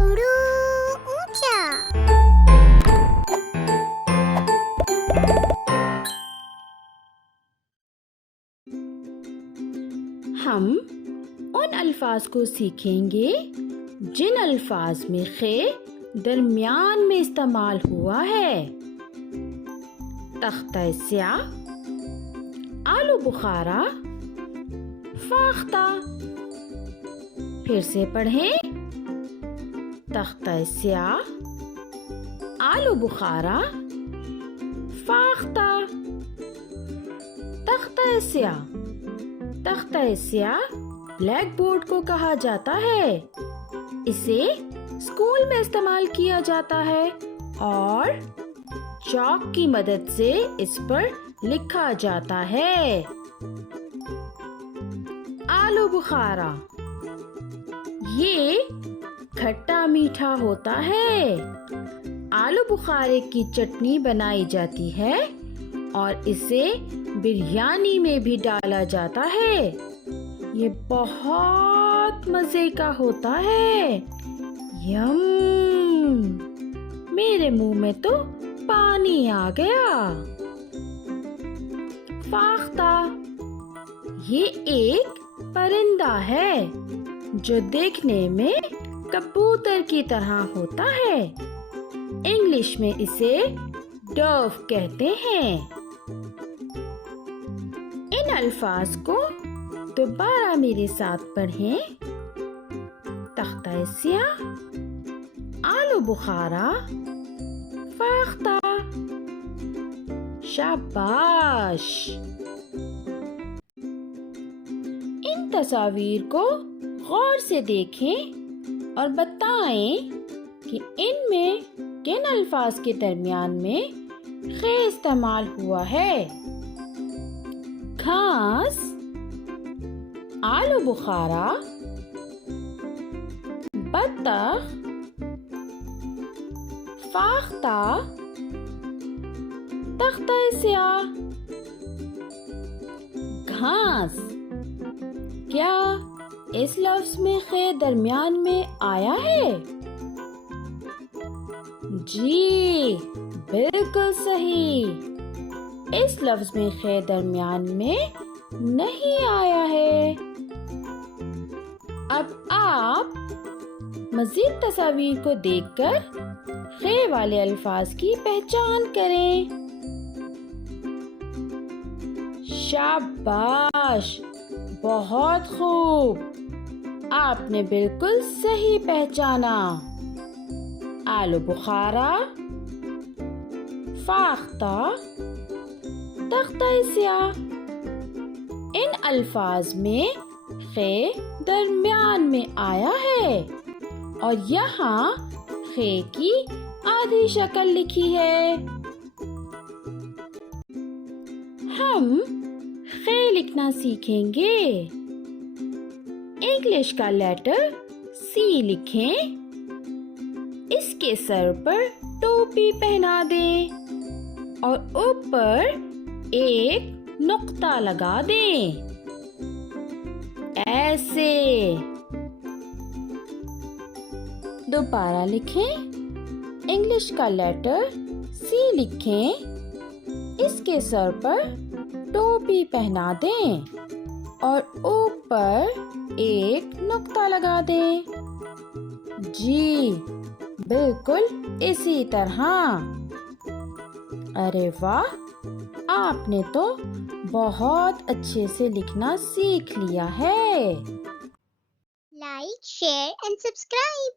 उड़ू ऊंचा। हम उन अल्फाज को सीखेंगे जिन अल्फाज में खे दरमियान में इस्तेमाल हुआ है। तख्ता स्याह, आलू बुखारा, फाख्ता। फिर से पढ़ें। तख्ता स्याह, आलू बुखारा, फाख्ता। तख्ता स्याह। तख्ता स्याह ब्लैक बोर्ड को कहा जाता है। इसे स्कूल में इस्तेमाल किया जाता है और चॉक की मदद से इस पर लिखा जाता है। आलू बुखारा, ये खट्टा मीठा होता है। आलू बुखारे की चटनी बनाई जाती है और इसे बिरयानी में भी डाला जाता है। ये बहुत मजे का होता है। यम, मेरे मुंह में तो पानी आ गया। फाख्ता, ये एक परिंदा है जो देखने में कबूतर की तरह होता है। इंग्लिश में इसे डव कहते हैं। इन अल्फाज को दोबारा मेरे साथ पढ़ें। तख्ता स्याह, आलू बुखारा, फाख्ता। शाबाश। इन तस्वीर को गौर से देखें और बताएं कि इनमें किन अल्फाज के दरमियान में खे इस्तेमाल हुआ है। घास, आलू बुखारा, बत्तख, फाख्ता, तख्ता स्याह। घास, क्या इस लफ्ज में खे दरमियान में आया है? जी बिल्कुल सही। इस लफ्ज में खे दरमियान में नहीं आया है। अब आप मज़ीद तस्वीर को देखकर खे वाले अल्फाज की पहचान करें। शाबाश, बहुत खूब। आपने बिल्कुल सही पहचाना। आलू बुखारा, फाख्ता, तख्ता स्याह। इन अल्फाज में खे दरमियान में आया है और यहाँ खे की आधी शक्ल लिखी है। हम खे लिखना सीखेंगे। इंग्लिश का लेटर सी लिखें। इसके सर पर टोपी पहना दें और ऊपर एक नुक्ता लगा दें, ऐसे। दोबारा लिखें। इंग्लिश का लेटर सी लिखें। इसके सर पर टोपी पहना दें और ऊपर एक नुक्ता लगा दें। जी बिल्कुल इसी तरह। अरे वाह, आपने तो बहुत अच्छे से लिखना सीख लिया है। Like, share and subscribe.